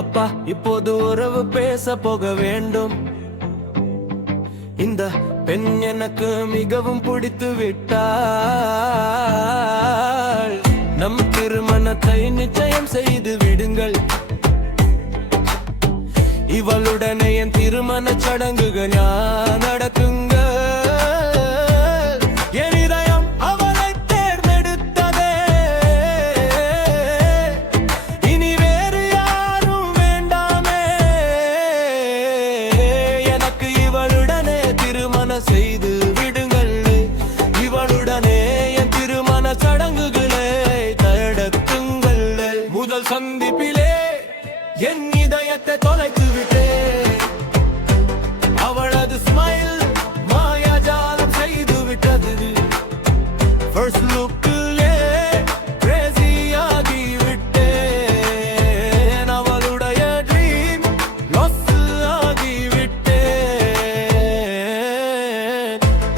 அப்பா இப்போது உறவு பேச போக வேண்டும். இந்த பெண் எனக்கு மிகவும் பிடித்து விட்டாள். நம் திருமணத்தை நிச்சயம் செய்து விடுங்கள். இவளுடனே என் திருமண சடங்குகள் நடக்குங்க. செய்து விடுங்கள். இவளுடனே என் திருமண சடங்குகளை தடுக்குங்கள். முதல் சந்திப்பிலே என் இதயத்தை தொலைத்து விட்டேன். அவளது ஸ்மைல் மாயாஜாலம் செய்து விட்டது. ஃபர்ஸ்ட் லுக்கிலே கிரேசி ஆகி விட்டேன். அவளுடைய ட்ரீம் லாஸ் ஆகி விட்டேன்.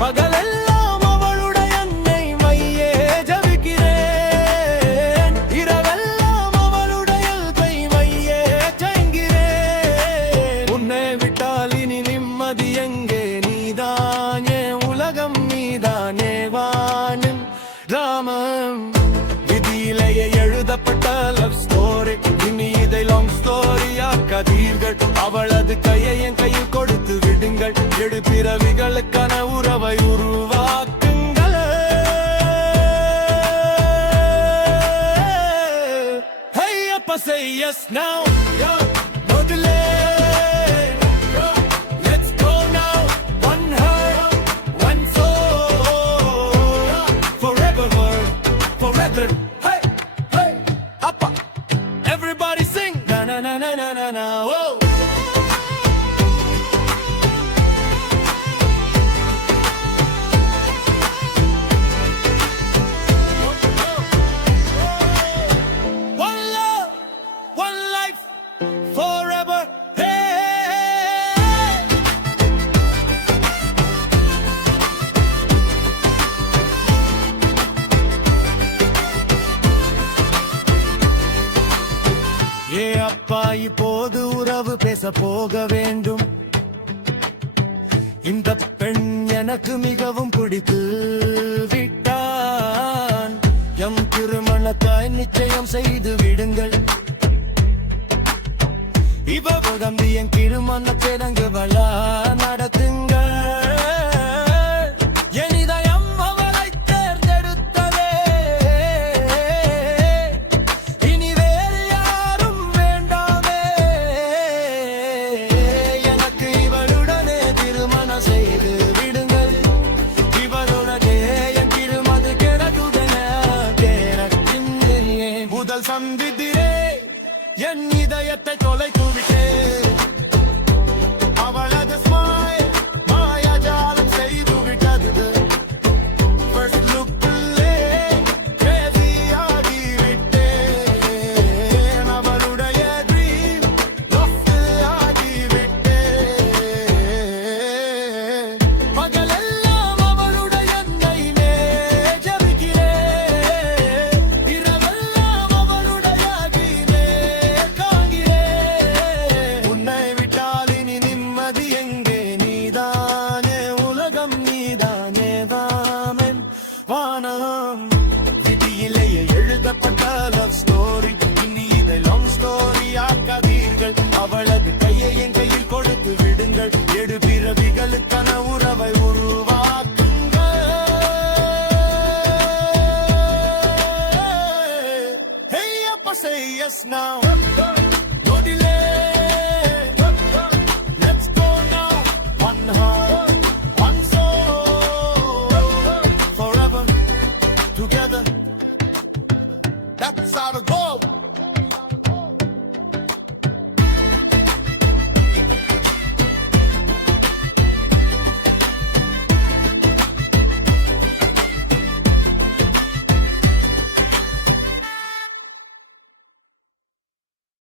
பகலெல்லாம் அவளுடைய என்னை மையே ஜபிக்கிறேன். இரவெல்லாம் அவளுடைய கை மையே தயங்கிறேன். உன்னை விட்டால் இனி நிம்மதி எங்கே? நீதானே உலகம், நீதானே வானம் ராமம். விதியிலேயே எழுதப்பட்ட லவ் ஸ்டோரி. இனி இதை லாங் ஸ்டோரி ஆக்காதீர்கள். அவளது கையை என் கையில் கொடுத்து விடுங்கள். ஏழு பிறவிகளுக்கான உறவை உருவாக்குங்கள். Hey அப்பா, say yes now. முதலே let's go now. One heart, one soul. Forever, forever. Hey, hey, அப்பா. Everybody sing. Na na na na na na na. Whoa. ஏ அப்பா, இப்போது உறவு பேச போக வேண்டும். இந்த பெண் எனக்கு மிகவும் பிடித்து விட்டான். எம் திருமணத்தை நிச்சயம் செய்து விடுங்கள். இவகம் என் திருமண சடங்குகள் நடத்துங்க. முதல் சந்தித்திலே என் இதயத்தை தொலைத்து விட்டேன். அவளது ஸ்மைல் மாயாஜாலம் செய்து விட்டது. ஃபர்ஸ்ட் லுக்கிலே கிரேசி ஆகி விட்டேன். அவளுடைய ட்ரீம் லாஸ் ஆகி விட்டேன். பகலெல்லாம் அவளுடைய என்னை ஜபிக்கிறேன். இரவெல்லாம் அவளுடைய கீழே காண்கிறேன். உன்னை விட்டால் இனி நிம்மதி எங்கே? நீதானே உலகம், நீதானே வானம் வானம். விதியிலேயே எழுதப்பட்ட லவ் ஸ்டோரி. இனி இதை லாங் ஸ்டோரி ஆக்காதீர்கள். அவளது கையை என் கையில் கொடுத்து விடுங்கள். ஏழு பிறவிகளுக்கான உறவை உருவாக்குங்கள். Hey அப்பா, say yes now.